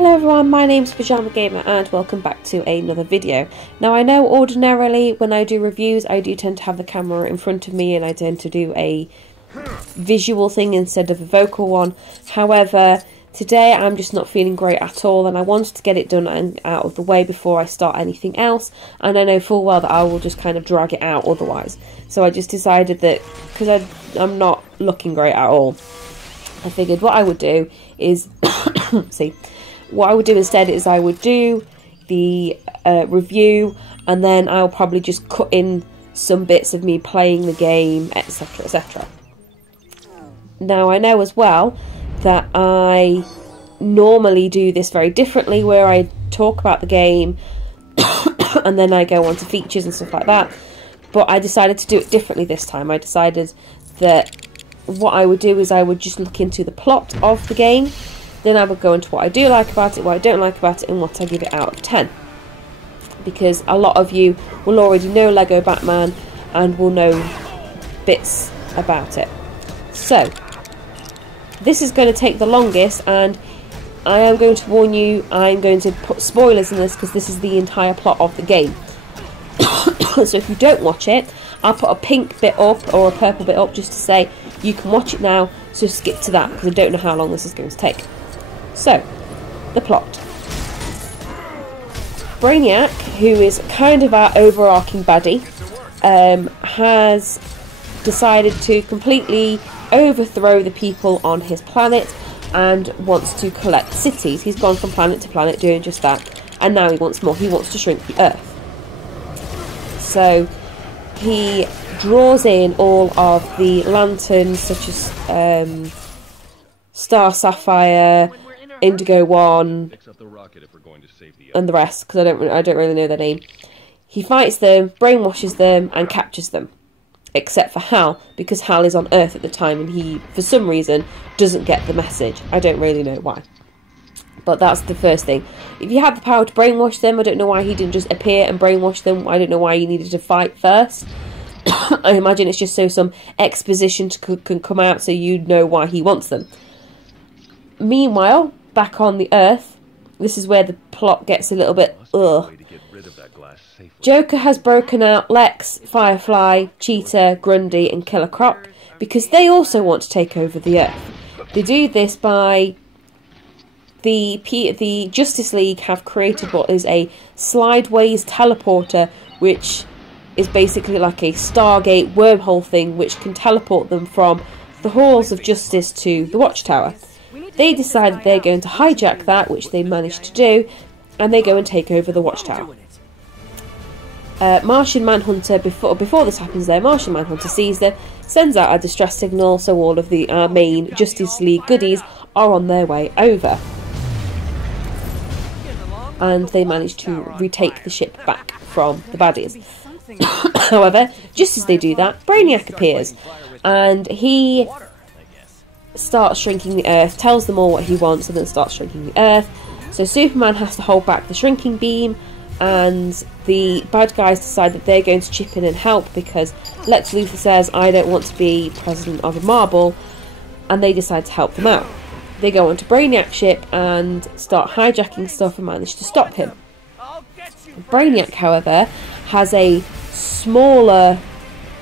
Hello everyone, my name's Pyjama Gamer and welcome back to another video. Now I know ordinarily when I do reviews I do tend to have the camera in front of me and I tend to do a visual thing instead of a vocal one. However, today I'm just not feeling great at all and I wanted to get it done and out of the way before I start anything else, and I know full well that I will just kind of drag it out otherwise. So I just decided that because I'm not looking great at all, I figured what I would do is what I would do instead is I would do the review and then I'll probably just cut in some bits of me playing the game, etc, etc. Now I know as well that I normally do this very differently, where I talk about the game and then I go on to features and stuff like that, but I decided to do it differently this time. I decided that what I would do is I would just look into the plot of the game. Then I would go into what I do like about it, what I don't like about it, and what I give it out of 10. Because a lot of you will already know Lego Batman and will know bits about it. So, this is going to take the longest, and I am going to warn you, I'm going to put spoilers in this because this is the entire plot of the game. So if you don't watch it, I'll put a pink bit up or a purple bit up just to say you can watch it now, so skip to that because I don't know how long this is going to take. So, the plot. Brainiac, who is kind of our overarching baddie, has decided to completely overthrow the people on his planet and wants to collect cities. He's gone from planet to planet doing just that, and now he wants more. He wants to shrink the Earth. So, he draws in all of the lanterns, such as Star Sapphire, Indigo One, and the rest, because I don't really know their name. He fights them, brainwashes them, and captures them. Except for Hal, because Hal is on Earth at the time, and he, for some reason, doesn't get the message. I don't really know why. But that's the first thing. If you had the power to brainwash them, I don't know why he didn't just appear and brainwash them. I don't know why he needed to fight first. I imagine it's just so some exposition can come out so you know why he wants them. Meanwhile, back on the Earth, this is where the plot gets a little bit ugh. Joker has broken out Lex, Firefly, Cheetah, Grundy and Killer Croc because they also want to take over the Earth. They do this by the Justice League have created what is a slideways teleporter, which is basically like a Stargate wormhole thing which can teleport them from the halls of justice to the Watchtower. They decided they're going to hijack that, which they managed to do, and they go and take over the Watchtower. Martian Manhunter, before this happens there, Martian Manhunter sees them, sends out a distress signal, so all of the main Justice League goodies are on their way over. And they manage to retake the ship back from the baddies. However, just as they do that, Brainiac appears, and he starts shrinking the Earth, tells them all what he wants, and then starts shrinking the Earth. So Superman has to hold back the shrinking beam, and the bad guys decide that they're going to chip in and help because Lex Luthor says, I don't want to be president of a marble, and they decide to help them out. They go onto Brainiac's ship and start hijacking stuff and manage to stop him. Brainiac, however, has a smaller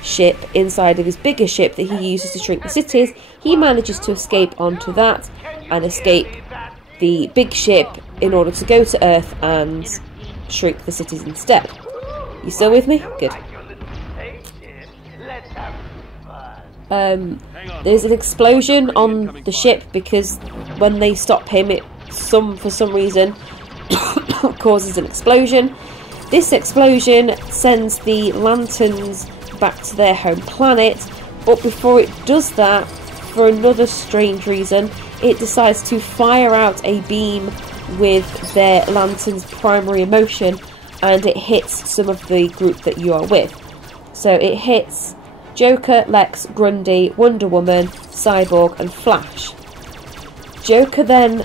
ship inside of his bigger ship that he uses to shrink the cities. He manages to escape onto that and escape the big ship in order to go to Earth and shrink the cities instead. You still with me? Good. There's an explosion on the ship because when they stop him, for some reason causes an explosion. This explosion sends the lanterns back to their home planet, but before it does that, for another strange reason, it decides to fire out a beam with their lantern's primary emotion, and it hits some of the group that you are with. So it hits Joker, Lex, Grundy, Wonder Woman, Cyborg and Flash. Joker then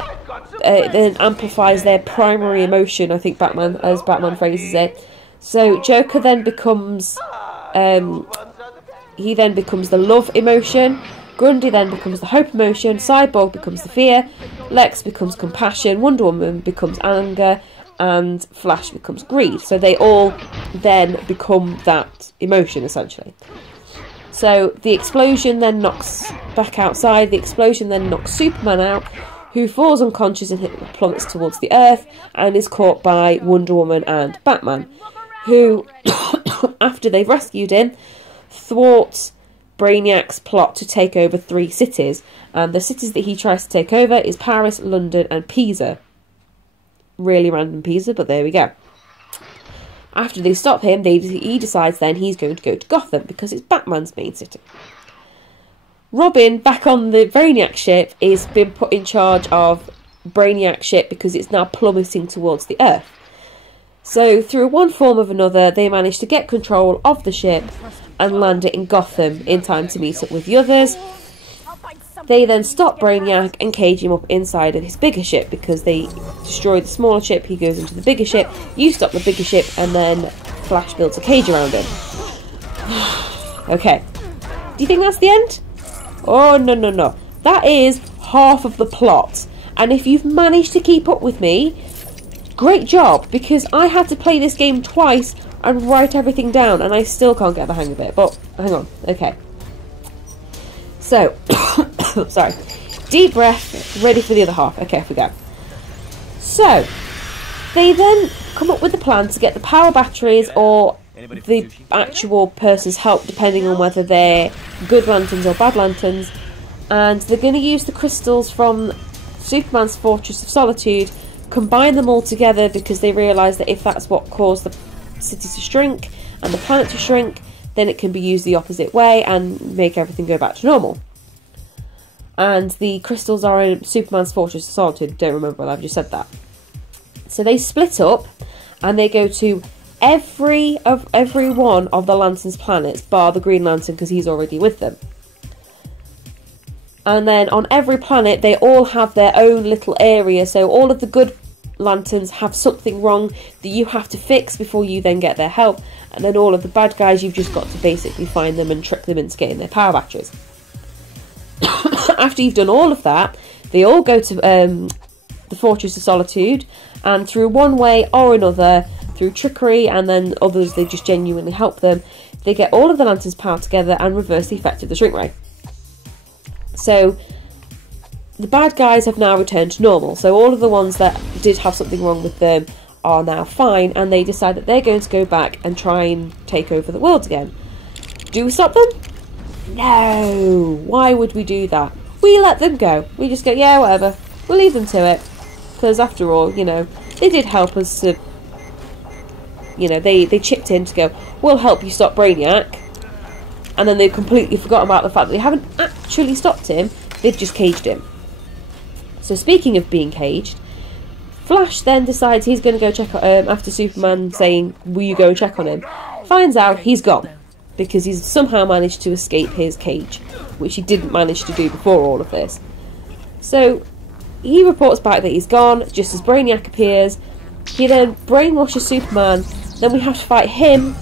amplifies their primary emotion, I think Batman, as Batman phrases it. So Joker then becomes the love emotion, Grundy then becomes the hope emotion, Cyborg becomes the fear, Lex becomes compassion, Wonder Woman becomes anger, and Flash becomes greed. So they all then become that emotion, essentially. So the explosion then knocks back outside, the explosion then knocks Superman out, who falls unconscious and plummets towards the earth, and is caught by Wonder Woman and Batman, who, after they've rescued him, thwart Brainiac's plot to take over 3 cities, and the cities that he tries to take over is Paris, London and Pisa. Really random Pisa, but there we go. After they stop him, he decides then he's going to go to Gotham, because it's Batman's main city. Robin, back on the Brainiac ship, is been put in charge of Brainiac's ship because it's now plummeting towards the Earth. So, through one form or another, they manage to get control of the ship and land it in Gotham in time to meet up with the others. They then stop Brainiac and cage him up inside of his bigger ship, because they destroy the smaller ship, he goes into the bigger ship, you stop the bigger ship, and then Flash builds a cage around him. Okay. Do you think that's the end? Oh, no, no, no. That is half of the plot. And if you've managed to keep up with me, great job, because I had to play this game twice and write everything down, and I still can't get the hang of it. But, hang on. Okay. So, sorry. Deep breath, ready for the other half. Okay, off we go. So, they then come up with a plan to get the power batteries or the actual person's help, depending on whether they're good lanterns or bad lanterns, and they're going to use the crystals from Superman's Fortress of Solitude, combine them all together, because they realise that if that's what caused the city to shrink and the planet to shrink, then it can be used the opposite way and make everything go back to normal. And the crystals are in Superman's Fortress of Solitude. Don't remember whether I've just said that. So they split up and they go to every one of the Lantern's planets, bar the Green Lantern, because he's already with them. And then on every planet, they all have their own little area. So all of the good lanterns have something wrong that you have to fix before you then get their help. And then all of the bad guys, you've just got to basically find them and trick them into getting their power batteries. After you've done all of that, they all go to the Fortress of Solitude, and through one way or another, through trickery and then others they just genuinely help them, they get all of the lanterns' power together and reverse the effect of the shrink ray. So the bad guys have now returned to normal, so all of the ones that did have something wrong with them are now fine, and they decide that they're going to go back and try and take over the world again. Do we stop them? No! Why would we do that? We let them go. We just go, yeah, whatever. We'll leave them to it. Because after all, you know, they did help us to... You know, they chipped in to go, we'll help you stop Brainiac. And then they've completely forgotten about the fact that they haven't actually stopped him. They've just caged him. So speaking of being caged, Flash then decides he's going to go check on after Superman saying, will you go and check on him? Finds out he's gone, because he's somehow managed to escape his cage, which he didn't manage to do before all of this. So he reports back that he's gone, just as Brainiac appears. He then brainwashes Superman, then we have to fight him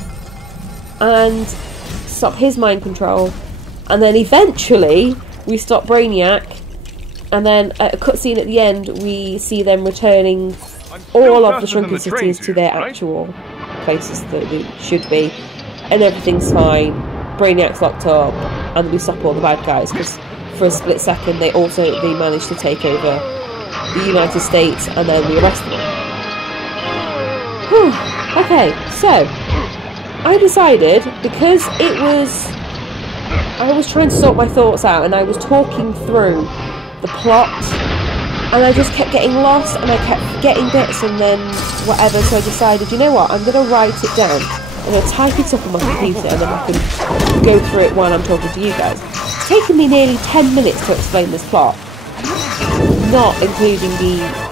and stop his mind control, and then eventually we stop Brainiac. And then at a cutscene at the end, we see them returning all of the shrunken cities to their actual places that they should be. And everything's fine. Brainiac's locked up. And we stop all the bad guys. Because for a split second, they managed to take over the United States. And then we arrest them. Whew. Okay, so I decided, because I was trying to sort my thoughts out. And I was talking through the plot, and I just kept getting lost, and I kept forgetting bits and then whatever, so I decided, you know what, I'm going to write it down, I'm going to type it up on my computer, and then I can go through it while I'm talking to you guys. It's taken me nearly 10 minutes to explain this plot, not including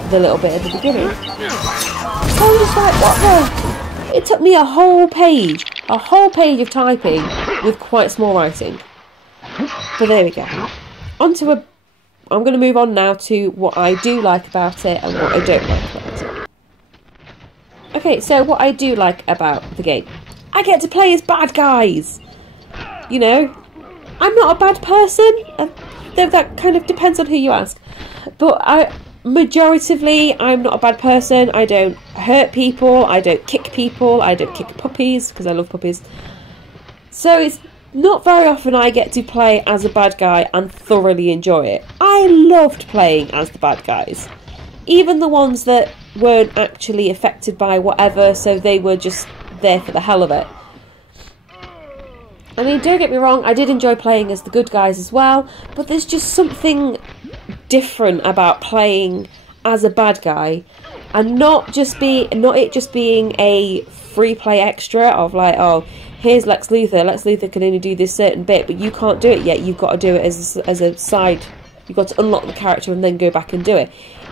the little bit at the beginning. So I'm just like, what the... It took me a whole page of typing with quite small writing. But there we go. I'm going to move on now to what I do like about it and what I don't like about it. Okay, so what I do like about the game. I get to play as bad guys! You know? I'm not a bad person. That kind of depends on who you ask. But majoritively, I'm not a bad person. I don't hurt people. I don't kick people. I don't kick puppies because I love puppies. So it's not very often I get to play as a bad guy and thoroughly enjoy it. I loved playing as the bad guys. Even the ones that weren't actually affected by whatever, so they were just there for the hell of it. I mean, don't get me wrong, I did enjoy playing as the good guys as well, but there's just something different about playing as a bad guy, and not it just being a free play extra of like, oh, here's Lex Luthor. Lex Luthor can only do this certain bit, but you can't do it yet. You've got to do it as a side. You've got to unlock the character and then go back and do it.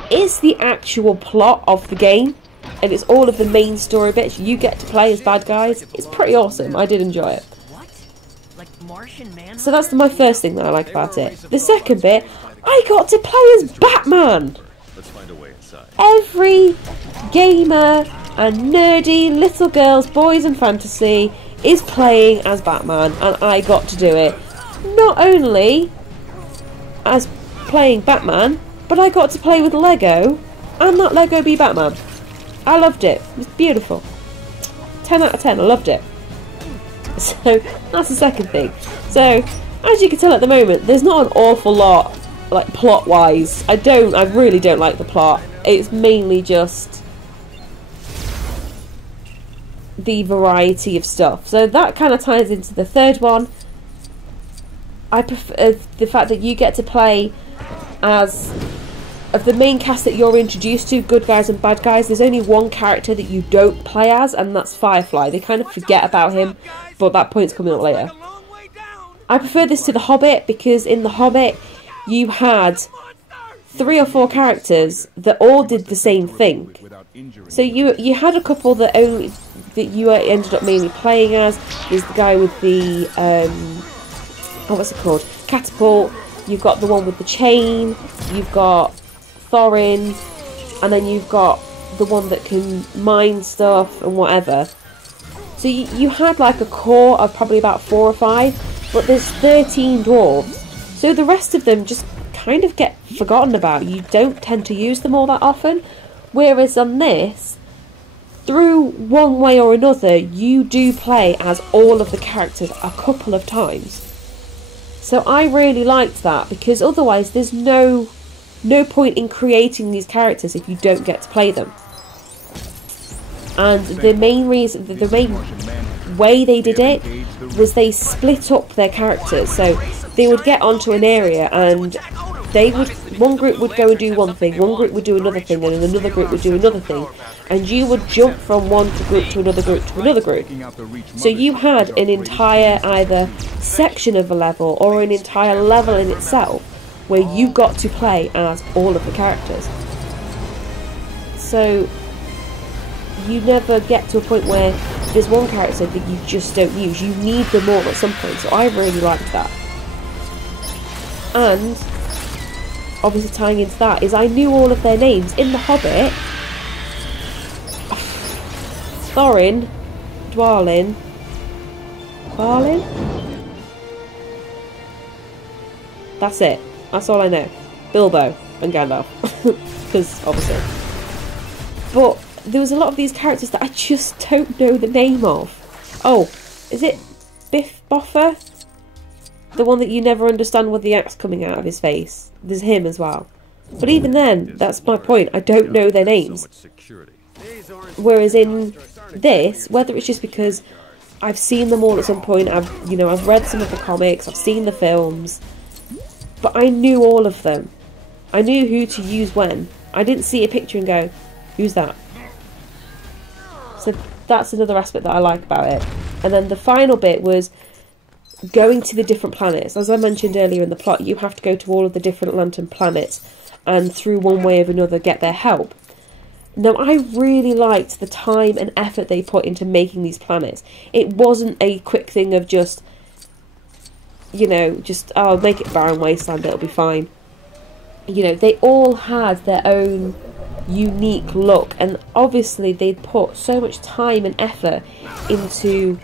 It's the actual plot of the game, and it's all of the main story bits. You get to play as bad guys. It's pretty awesome. I did enjoy it. So that's my first thing that I like about it. The second bit, I got to play as Batman. Every gamer and nerdy little girls, boys in fantasy is playing as Batman, and I got to do it. Not only as playing Batman, but I got to play with Lego and let Lego be Batman. I loved it. It was beautiful. 10 out of 10. I loved it. So that's the second thing. So as you can tell at the moment, there's not an awful lot, like, plot wise. I really don't like the plot. It's mainly just the variety of stuff. So that kind of ties into the third one. I prefer the fact that you get to play as, of the main cast that you're introduced to, good guys and bad guys, there's only one character that you don't play as, and that's Firefly. They kind of forget about him, but that point's coming up later. I prefer this to The Hobbit, because in The Hobbit you had 3 or 4 characters that all did the same thing. So you had a couple that you ended up mainly playing as. There's the guy with the what's it called? Catapult. You've got the one with the chain. You've got Thorin, and then you've got the one that can mine stuff and whatever. So you had like a core of probably about 4 or 5, but there's 13 dwarves. So the rest of them just kind of get forgotten about. You don't tend to use them all that often. Whereas on this, through one way or another, you do play as all of the characters a couple of times. So I really liked that, because otherwise there's no point in creating these characters if you don't get to play them. And the main reason, the main way they did it was they split up their characters. So they would get onto an area and one group would go and do one thing, one group would do another thing, and then another group would do another thing, and you would jump from one group to another group to another group. So you had an entire either section of a level or an entire level in itself where you got to play as all of the characters. So you never get to a point where there's one character that you just don't use. You need them all at some point, so I really liked that. And obviously tying into that is I knew all of their names. In The Hobbit, Thorin, Dwalin, that's it. That's all I know. Bilbo and Gandalf, because obviously. But there was a lot of these characters that I just don't know the name of. Oh, is it Biff Boffer? The one that you never understand with the axe coming out of his face. There's him as well. But even then, that's my point. I don't know their names. Whereas in this, whether it's just because I've seen them all at some point, I've read some of the comics, I've seen the films, but I knew all of them. I knew who to use when. I didn't see a picture and go, who's that? So that's another aspect that I like about it. And then the final bit was going to the different planets. As I mentioned earlier in the plot, you have to go to all of the different Lantern planets and through one way or another get their help. Now, I really liked the time and effort they put into making these planets. It wasn't a quick thing of just, oh, make it barren wasteland, it'll be fine. They all had their own unique look, and obviously they'd put so much time and effort into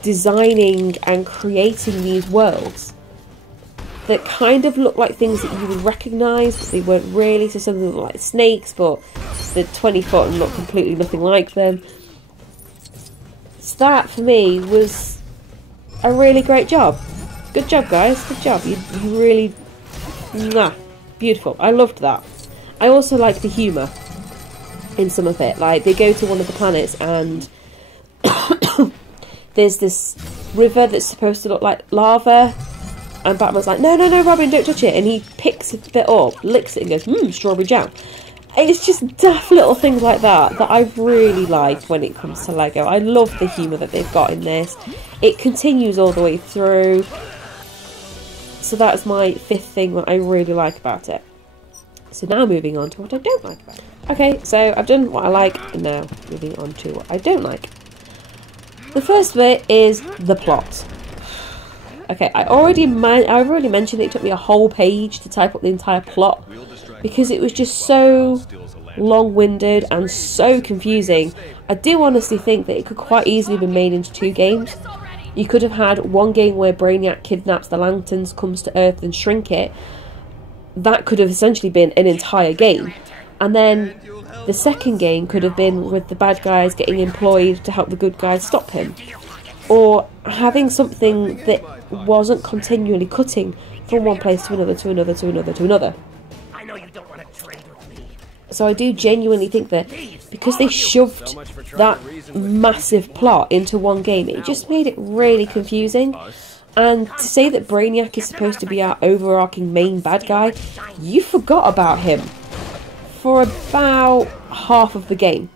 designing and creating these worlds. that kind of looked like things that you would recognise, but they weren't really. So some of them looked like snakes, but they're 20 foot and look completely nothing like them. So that, for me, was a really great job. Good job, guys. Good job. You really... Mwah, beautiful. I loved that. I also like the humour in some of it. Like, they go to one of the planets and there's this river that's supposed to look like lava, and Batman's like, no, Robin, don't touch it. And he picks it a bit up, licks it and goes, strawberry jam. It's just daft little things like that I really like when it comes to Lego. I love the humour that they've got in this. It continues all the way through. So that's my 5th thing that I really like about it. So now moving on to what I don't like about it. Okay, so I've done what I like, and now moving on to what I don't like. The first bit is the plot. Okay, I've already mentioned that it took me a whole page to type up the entire plot because it was just so long-winded and so confusing. I do honestly think that it could quite easily be made into 2 games. You could have had one game where Brainiac kidnaps the Lanterns, comes to Earth and shrink it. That could have essentially been an entire game. And then the second game could have been with the bad guys getting employed to help the good guys stop him. Or having something that wasn't continually cutting from one place to another, to another, to another, to another. So I do genuinely think that because they shoved that massive plot into one game, it just made it really confusing. And to say that Brainiac is supposed to be our overarching main bad guy, you forgot about him for about half of the game.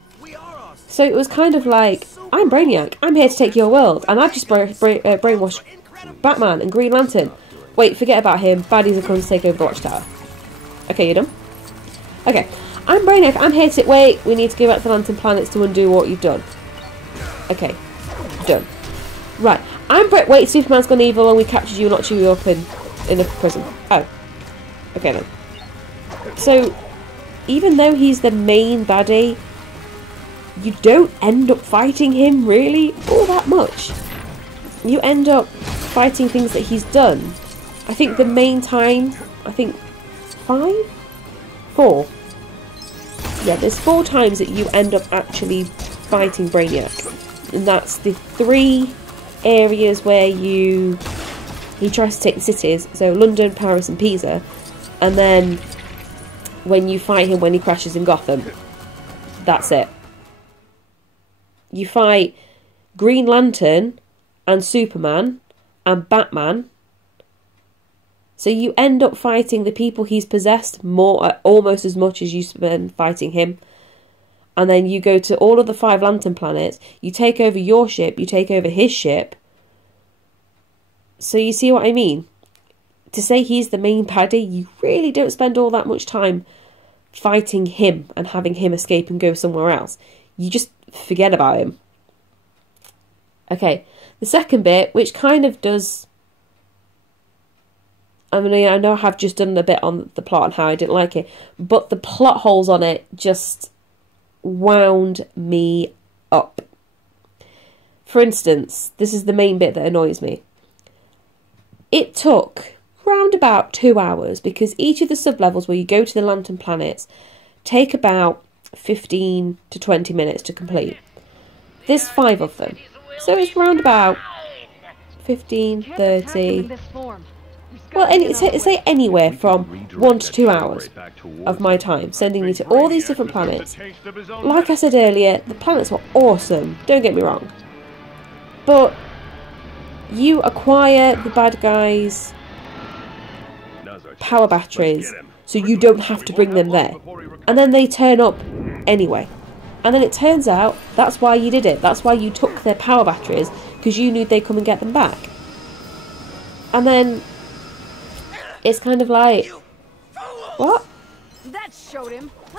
So it was kind of like, I'm Brainiac, I'm here to take your world, and I've just brainwashed Batman and Green Lantern. Wait, forget about him, baddies are coming to take over the Watchtower. Okay, you're done? Okay, I'm Brainiac, I'm here to... Wait, we need to go back to the Lantern planets to undo what you've done. Okay, done. Right, I'm Brett. Wait, Superman's gone evil and we captured you and locked you up in a prison. Oh. Okay then. So, even though he's the main baddie, you don't end up fighting him really all that much. You end up fighting things that he's done. I think the main time, 4? Yeah, there's 4 times that you end up actually fighting Brainiac. And that's the 3 areas where he tries to take the cities, so London, Paris and Pisa, and then when you fight him when he crashes in Gotham. That's it. You fight Green Lantern and Superman and Batman, so you end up fighting the people he's possessed almost as much as you spend fighting him. And then you go to all of the 5 Lantern planets, you take over your ship, you take over his ship. So you see what I mean? To say he's the main baddie, you really don't spend all that much time fighting him and having him escape and go somewhere else. You just forget about him. Okay, the second bit, which kind of does... I mean, I know I have just done a bit on the plot and how I didn't like it, but the plot holes on it just wound me up. For instance, this is the main bit that annoys me. It took round about 2 hours because each of the sub-levels where you go to the Lantern planets take about 15 to 20 minutes to complete. There's 5 of them, so it's round about 15, 30... Well, say anywhere from 1 to 2 hours of my time, sending me to all these different planets. Like I said earlier, the planets were awesome, don't get me wrong. But you acquire the bad guys' power batteries, so you don't have to bring them there. And then they turn up anyway. And then it turns out that's why you did it. That's why you took their power batteries, because you knew they'd come and get them back. And then it's kind of like, what?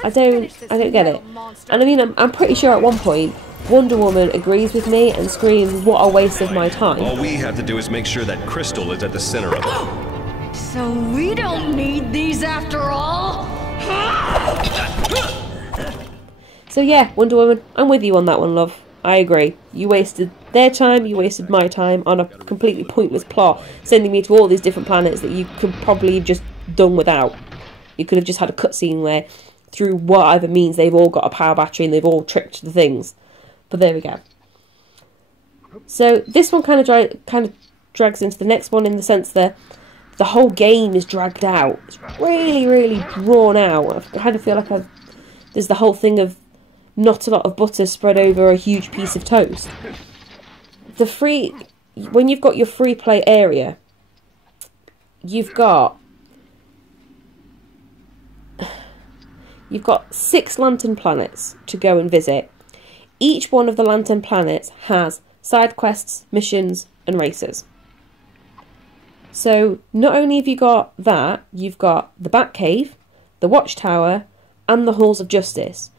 I don't get it. And I mean, I'm pretty sure at one point Wonder Woman agrees with me and screams, "What a waste of my time." All we have to do is make sure that Crystal is at the center of it. So we don't need these after all? So yeah, Wonder Woman, I'm with you on that one, love. I agree. You wasted their time, you wasted my time on a completely pointless plot, sending me to all these different planets that you could probably have just done without. You could have just had a cutscene where, through whatever means, they've all got a power battery and they've all tricked the things. But there we go. So this one kind of drags into the next one in the sense that the whole game is dragged out. It's really, really drawn out. I kind of feel like there's the whole thing of not a lot of butter spread over a huge piece of toast. When you've got your free play area, you've got 6 lantern planets to go and visit. Each one of the lantern planets has side quests, missions, and races. So not only have you got that, you've got the Batcave, the Watchtower, and the Halls of Justice.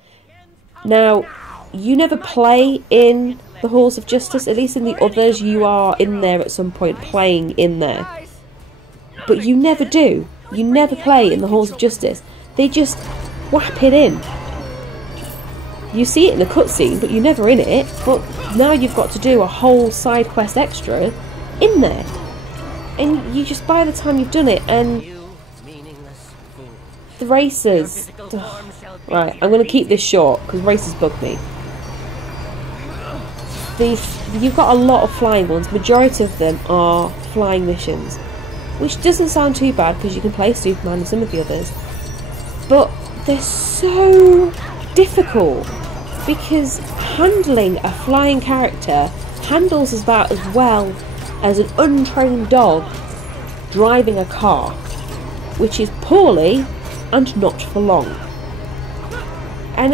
Now, you never play in the Halls of Justice, at least in the others you are in there at some point playing in there. But you never do. You never play in the Halls of Justice. They just whap it in. You see it in the cutscene, but you're never in it. But now you've got to do a whole side quest extra in there. And you just, by the time you've done it, and the races... Right, I'm going to keep this short, because races bug me. You've got a lot of flying ones. Majority of them are flying missions. Which doesn't sound too bad, because you can play Superman and some of the others. But they're so difficult. Because handling a flying character handles about as well as an untrained dog driving a car, which is poorly and not for long. And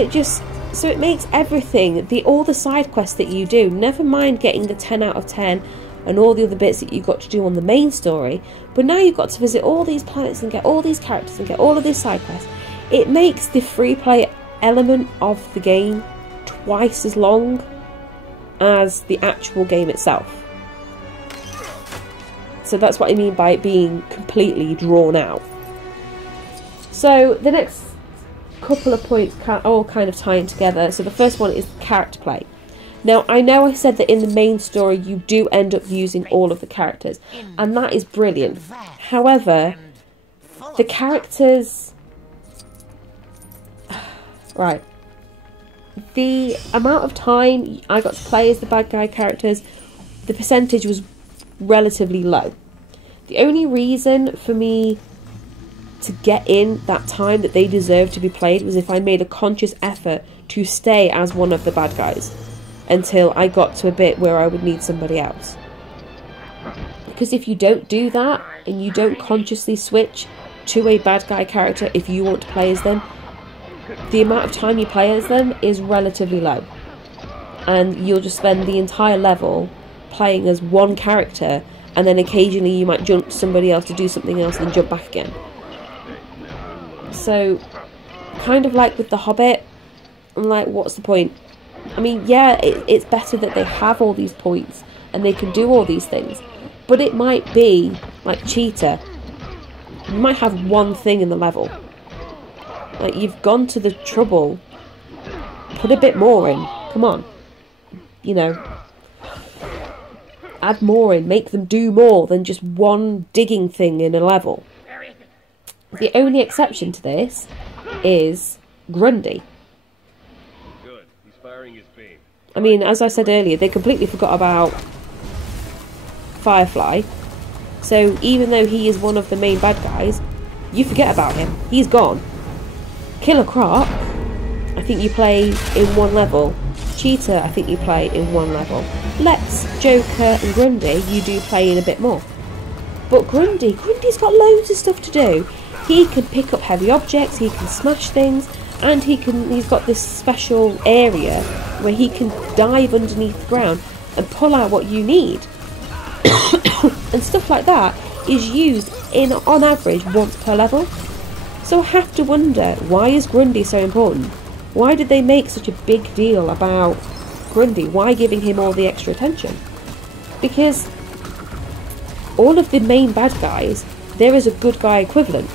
so it makes everything, all the side quests that you do, never mind getting the 10 out of 10 and all the other bits that you've got to do on the main story, but now you've got to visit all these planets and get all these characters and get all of these side quests. It makes the free play element of the game twice as long as the actual game itself. So that's what I mean by it being completely drawn out. So the next couple of points all kind of tying together. So the first one is character play. Now I know I said that in the main story you do end up using all of the characters, and that is brilliant. However, the characters... Right. The amount of time I got to play as the bad guy characters, the percentage was relatively low. The only reason for me to get in that time that they deserve to be played was if I made a conscious effort to stay as one of the bad guys until I got to a bit where I would need somebody else. Because if you don't do that and you don't consciously switch to a bad guy character if you want to play as them, the amount of time you play as them is relatively low, and you'll just spend the entire level playing as one character, and then occasionally you might jump to somebody else to do something else and then jump back again. So, kind of like with The Hobbit, I'm like, what's the point? I mean, yeah, it's better that they have all these points and they can do all these things, but it might be like Cheetah. You might have one thing in the level. Like, you've gone to the trouble. Put a bit more in. Come on. You know. Add more in. Make them do more than just one digging thing in a level. The only exception to this is Grundy. Good. He's firing his beam. I mean, as I said earlier, they completely forgot about Firefly. So even though he is one of the main bad guys, you forget about him. He's gone. Killer Croc, I think you play in one level. Cheetah, I think you play in one level. Lex, Joker and Grundy, you do play in a bit more. But Grundy's got loads of stuff to do. He can pick up heavy objects, he can smash things, and he's got this special area where he can dive underneath the ground and pull out what you need. And stuff like that is used on average once per level. So I have to wonder, why is Grundy so important? Why did they make such a big deal about Grundy? Why giving him all the extra attention? Because all of the main bad guys, there is a good guy equivalent.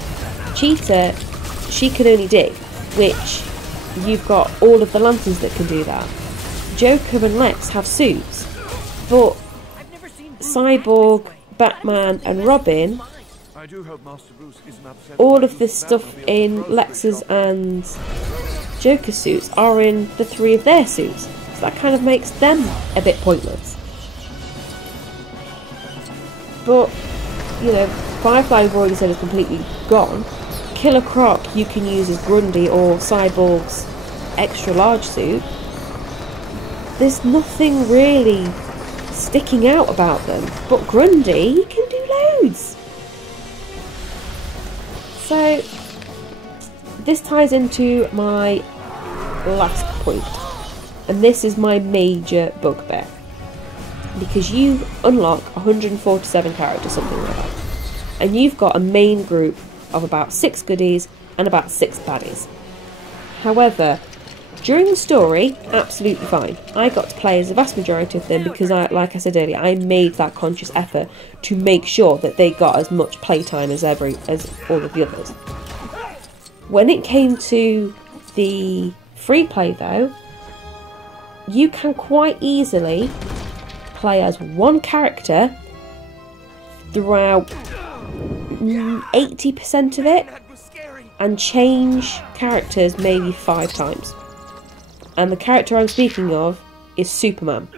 Cheetah, she can only dig, which you've got all of the lanterns that can do that. Joker and Lex have suits, but Cyborg, Batman and Robin, all of this stuff in Lex's and Joker's suits are in the 3 of their suits. So that kind of makes them a bit pointless. But, you know, Firefly we've already said is completely gone. Killer Croc you can use as Grundy or Cyborg's extra large suit. There's nothing really sticking out about them, but Grundy, he can do loads. So this ties into my last point, and this is my major bugbear, because you unlock 147 characters, something like that, and you've got a main group of about 6 goodies and about 6 baddies. However, during the story, absolutely fine. I got to play as the vast majority of them because, like I said earlier, I made that conscious effort to make sure that they got as much playtime as all of the others. When it came to the free play though, you can quite easily play as one character throughout 80% of it and change characters maybe 5 times. And the character I'm speaking of is Superman.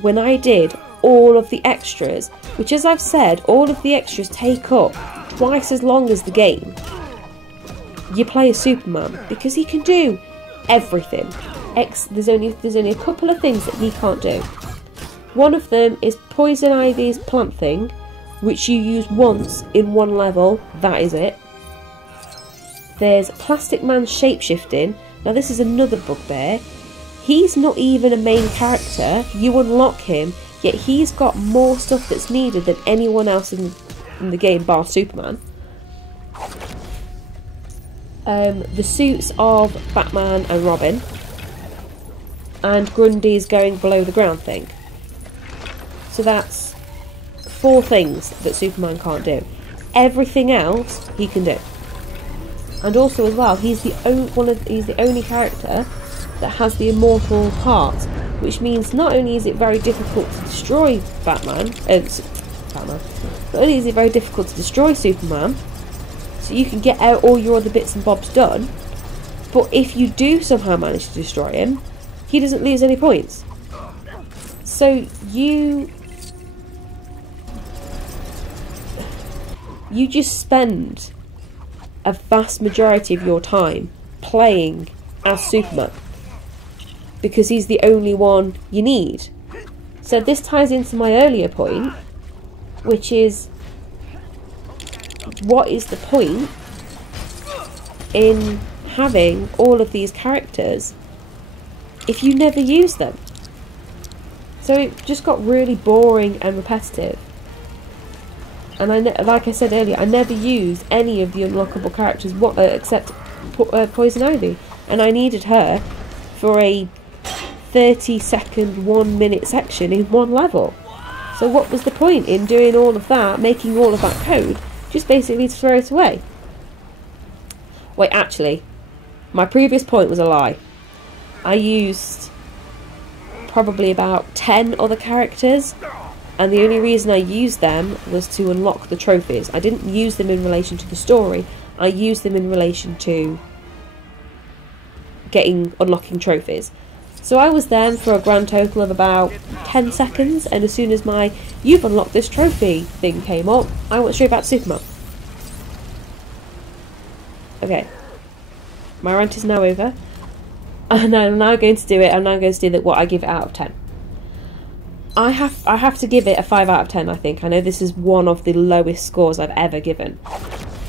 When I did all of the extras, which as I've said, all of the extras take up twice as long as the game, you play as Superman because he can do everything. There's only a couple of things that he can't do. One of them is Poison Ivy's plant thing, which you use once in one level, that is it. There's Plastic Man's shapeshifting. Now this is another bugbear. He's not even a main character, you unlock him, yet he's got more stuff that's needed than anyone else in the game bar Superman. The suits of Batman and Robin, and Grundy's going below the ground thing. So that's 4 things that Superman can't do. Everything else he can do. And also as well, he's the only character that has the immortal heart, which means not only is it very difficult to destroy Batman, not only is it very difficult to destroy Superman, so you can get out all your other bits and bobs done, but if you do somehow manage to destroy him, he doesn't lose any points. So you just spend a vast majority of your time playing as Superman because he's the only one you need. So this ties into my earlier point, which is, what is the point in having all of these characters if you never use them? So it just got really boring and repetitive. And like I said earlier, I never used any of the unlockable characters except Poison Ivy, and I needed her for a 30-second, 1-minute section in one level. So what was the point in doing all of that, making all of that code, just basically to throw it away? Wait, actually, my previous point was a lie. I used probably about 10 other characters, and the only reason I used them was to unlock the trophies. I didn't use them in relation to the story, I used them in relation to unlocking trophies. So I was then for a grand total of about 10 seconds, and as soon as my "you've unlocked this trophy" thing came up, I went straight back to Superman. Okay, my rant is now over, and I'm now going to do it. I'm now going to do what I give it out of 10. I have to give it a 5 out of 10, I think. I know this is one of the lowest scores I've ever given.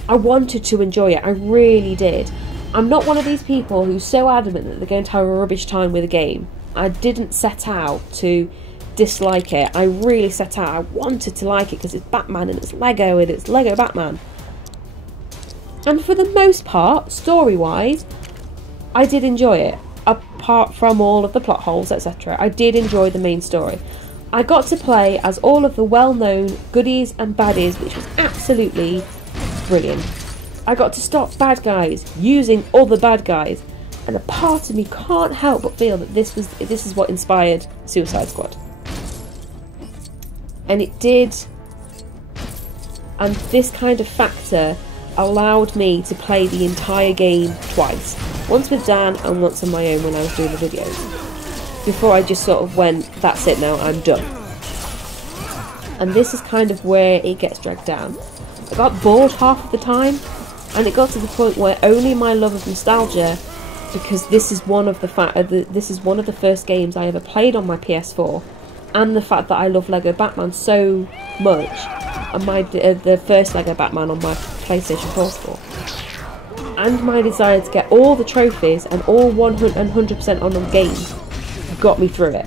I wanted to enjoy it, I really did. I'm not one of these people who's so adamant that they're going to have a rubbish time with a game. I didn't set out to dislike it. I really set out, I wanted to like it because it's Batman and it's Lego and it's Lego Batman. And for the most part, story-wise, I did enjoy it. Apart from all of the plot holes, etc. I did enjoy the main story. I got to play as all of the well-known goodies and baddies, which was absolutely brilliant. I got to stop bad guys using other bad guys. And a part of me can't help but feel that this is what inspired Suicide Squad. And it did. And this kind of factor allowed me to play the entire game twice. Once with Dan and once on my own when I was doing the videos. Before I just sort of went, that's it now, I'm done. And this is kind of where it gets dragged down. I got bored half of the time, and it got to the point where only my love of nostalgia, because this is one of the first games I ever played on my PS4, and the fact that I love Lego Batman so much, and the first Lego Batman on my PlayStation Portable, and my desire to get all the trophies and all 100% on the game got me through it.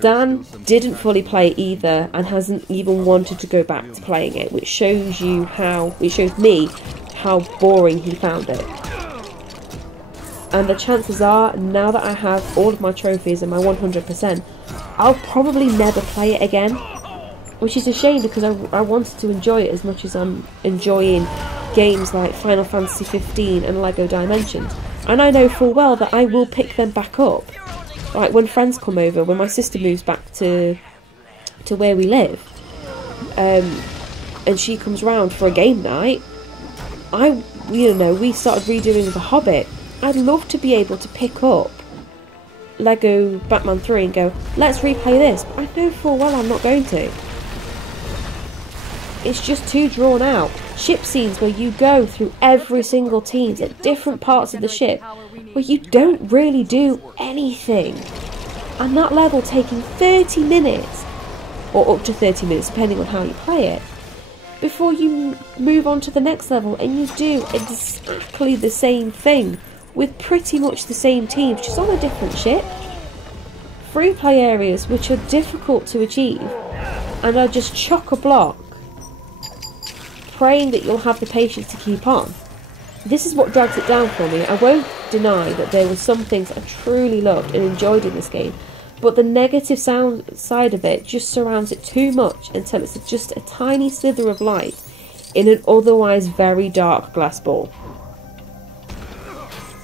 Dan didn't fully play it either and hasn't even wanted to go back to playing it, which shows me how boring he found it. And the chances are, now that I have all of my trophies and my 100%, I'll probably never play it again. Which is a shame, because I wanted to enjoy it as much as I'm enjoying games like Final Fantasy 15 and Lego Dimensions. And I know full well that I will pick them back up. Like when friends come over, when my sister moves back to where we live, and she comes round for a game night, we started redoing The Hobbit. I'd love to be able to pick up Lego Batman 3 and go, let's replay this, but I know full well I'm not going to. It's just too drawn out. Ship scenes where you go through every single teams at different parts of the ship, where you don't really do anything. And that level taking 30 minutes, or up to 30 minutes depending on how you play it, before you move on to the next level and you do exactly the same thing with pretty much the same teams, just on a different ship. Free play areas which are difficult to achieve and are just chock-a-block, praying that you'll have the patience to keep on. This is what drags it down for me. I won't deny that there were some things I truly loved and enjoyed in this game, but the negative side of it just surrounds it too much until it's just a tiny slither of light in an otherwise very dark glass ball.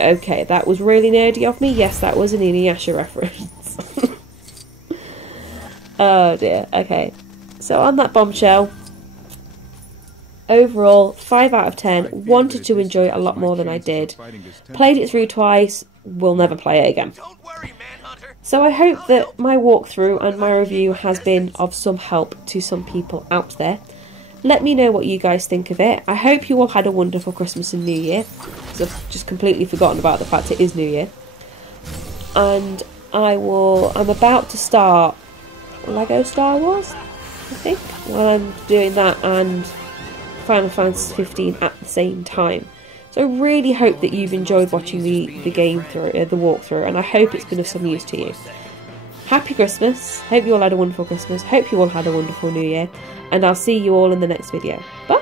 Okay, that was really nerdy of me. Yes, that was an Inuyasha reference. Oh dear, okay. So on that bombshell, overall, 5 out of 10. Wanted to enjoy it a lot more than I did. Played it through twice. Will never play it again. So I hope that my walkthrough and my review has been of some help to some people out there. Let me know what you guys think of it. I hope you all had a wonderful Christmas and New Year, because I've just completely forgotten about the fact it is New Year. And I'm about to start Lego Star Wars, I think. While I'm doing that and Final Fantasy 15 at the same time. So I really hope that you've enjoyed watching the game through, the walkthrough, and I hope it's been of some use to you. Happy Christmas. Hope you all had a wonderful Christmas. Hope you all had a wonderful New Year. And I'll see you all in the next video. Bye!